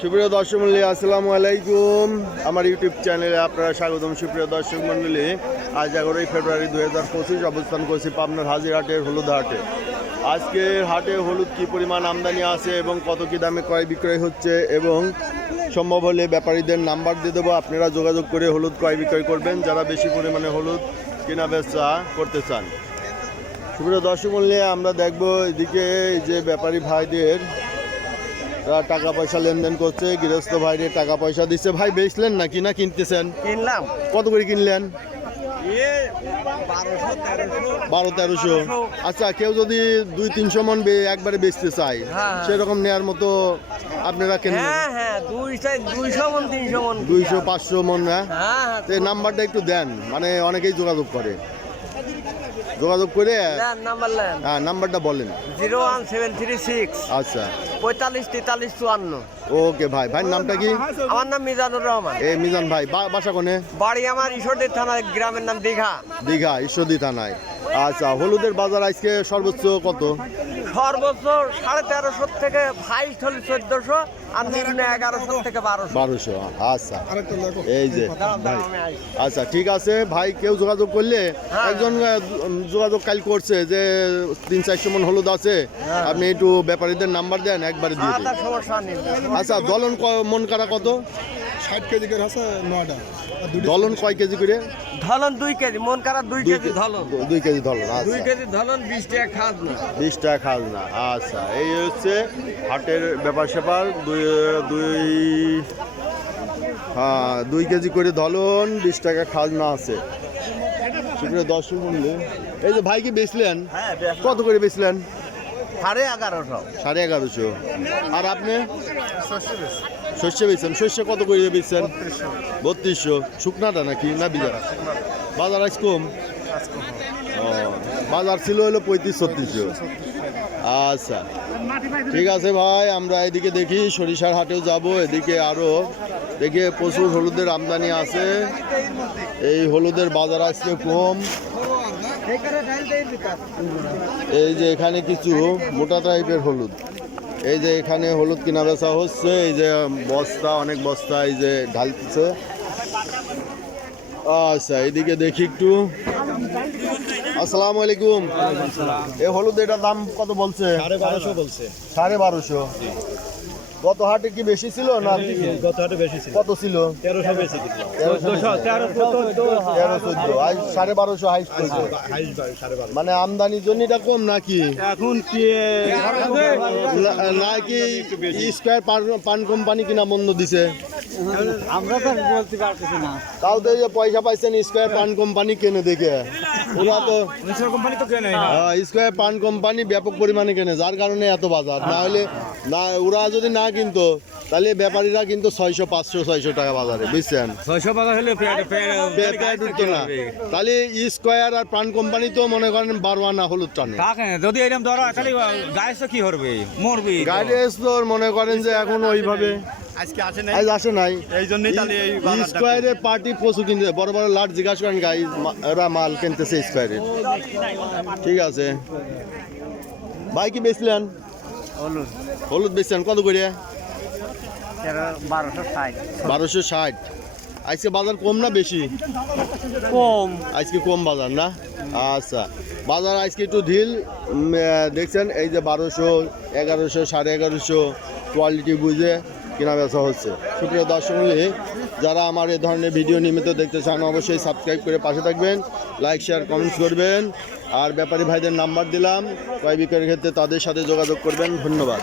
সুপ্রিয় দর্শক মণ্ডলী, আসসালামু আলাইকুম। আমার ইউটিউব চ্যানেলে আপনারা স্বাগতম। সুপ্রিয় দর্শক মণ্ডলী, আজ 11ই ফেব্রুয়ারি 2025 অবস্থান করছি পাবনার হাজিরহাটের হলুদ হাটে। আজকের হাটে হলুদ কী পরিমাণ আমদানি আছে এবং কত কী দামে ক্রয় বিক্রয় হচ্ছে এবং সম্ভব হলে ব্যাপারীদের নাম্বার দিয়ে দেবো, আপনারা যোগাযোগ করে হলুদ ক্রয় বিক্রয় করবেন যারা বেশি পরিমাণে হলুদ কেনা বেচা করতে চান। সুপ্রিয় দর্শক মণ্ডলী, আমরা দেখবো এদিকে যে ব্যাপারী ভাইদের টাকা পয়সা লেনদেন করছে, গৃহস্থ ভাইদের টাকা পয়সা দিচ্ছে। ভাই বেচলেন নাকি না কিনতেছেন? কিনলাম। কত করে কিনলেন? 1200-1300। আচ্ছা, কেউ যদি 200-300 মন একবারে বেচতে চায় সেরকম নেয়ার মতো আপনারা কেনেন? হ্যাঁ 200 মন 300 মন 200-500 মন। হ্যাঁ এই নাম্বারটা একটু দেন, মানে অনেকেই যোগাযোগ করে। যোগাযোগ করে হ্যাঁ নাম্বারটা বলেন। 01736 আচ্ছা 45 43 54। ওকে ভাই। ভাইয়ের নামটা কি? আমার নাম মিজানুর রহমান। এই মিজান ভাই বাসা কোনে? বাড়ি আমার ঈশ্বরদী থানা, গ্রামের নাম দীঘা। দীঘা ঈশ্বরদী থানায়। আচ্ছা, হলুদের বাজার আজকে সর্বোচ্চ কত? সর্বোচ্চ 1350 থেকে হাইস্ট হল 1400 আর নিম্ন 1100 থেকে 1200। আচ্ছা এই যে ভাই, আচ্ছা ঠিক আছে ভাই। কেউ যোগাযোগ করলে একজন যোগাযোগ কাল করছে যে 300-400 মন হলুদ আছে, আপনি একটু ব্যাপারীদের নাম্বার দেন, একবারে দিয়ে দিন। আচ্ছা, দলন মন কারা কত? 60 কেজি করে আছে 9টা। দলন কয় কেজি করে? ধলন 2 কেজি, মন কারা 2 কেজি ধলন। 2 কেজি ধলন। 2 আচ্ছা কেজি ধলন 20 টাকা খাজনা। 20 টাকা খাজনা। আচ্ছা, এই হচ্ছে হাটের ব্যাপার স্যাপার। 2 কেজি করে ধলন, 20 টাকা খাজনা আছে। সুপ্রিয় দর্শক মণ্ডলী, এই যে ভাই কি বেচলেন? কত করে বেচলেন? 1150। 1150। আর আপনি? শস্য বেচছেন। শস্য কত করে বেচছেন? 3200। শুকনাটা নাকি না বিজা? বাজার আজ কম। বাজার ছিল হলো 3500-3600। আচ্ছা ঠিক আছে ভাই, আমরা এদিকে দেখি সরিষার হাটেও যাব। এদিকে আরও দেখি প্রচুর হলুদের আমদানি আছে। এই হলুদের বাজার আজকে কম। এই যে এখানে কিছু মোটা টাইপের হলুদ, এই যে এখানে হলুদ কেনা বেচা হচ্ছে। এই যে বস্তা, অনেক বস্তা এই যে ঢালতেছে। আচ্ছা এদিকে দেখি একটু। আসসালামু আলাইকুম। এই হলুদ এটার দাম কত বলছে? 1250 বলছে। 1250। গত হাটে কি বেশি ছিল না? গত হাটে বেশি ছিল। কত ছিল? 1300 বেশি ছিল। 1314। আজ 1250 হাইস্ট হয়েছে। মানে আমদানির জন্য এটা কম নাকি? এখন কি নাকি স্কয়ার পান কোম্পানি কিনা বন্ধ দিছে? আমরা তো বলতে পারতেছি না। তাও তো এই যে পয়সা পাইছেন স্কয়ার পান কোম্পানি কেনে দেখে। ওরা তো কোম্পানি তো কেনে স্কয়ার পান কোম্পানি ব্যাপক পরিমাণে কেনে, যার কারণে এত বাজার। না হলে না, ওরা যদি না কিনতো তাহলে ব্যাপারীরা কিন্তু 600-500-600 টাকা বাজারে, বুঝছেন? 600 টাকা হলে পেট উঠতো না। তাহলে স্কয়ার আর পান কোম্পানি তো মনে করেন 12 আনা হলুদ টানে। যদি এরকম ধরো তাহলে গাছ কি করবে? মরবে। গাড়িস তো মনে করেন যে এখন ওইভাবে আজকে আসে আজ আসে নাই। এই জন্যই তাহলে এই স্কয়ারের পার্টি প্রচুর কিনতে, বড় বড় লাট জিজ্ঞাসা করেন গাই, এরা মাল কিনতেছে স্কয়ারের। ঠিক আছে ভাই, কি বেচলেন? হলুদ বেচলেন কত করে? 1260। আজকে বাজার কম না বেশি? কম। আজকে কম বাজার না? আচ্ছা, বাজার আজকে একটু ঢিল দেখছেন। এই যে 1200, 1100, 1150 কোয়ালিটি বুঝে কেনা বেচা হচ্ছে। সুপ্রিয় দর্শক মণ্ডলী, যারা আমার এই ধরনের ভিডিও নিয়মিত দেখতে চান অবশ্যই সাবস্ক্রাইব করে পাশে থাকবেন, লাইক শেয়ার কমেন্টস করবেন। আর ব্যাপারী ভাইদের নাম্বার দিলাম, ক্রয় বিক্রয়ের ক্ষেত্রে তাদের সাথে যোগাযোগ করবেন। ধন্যবাদ।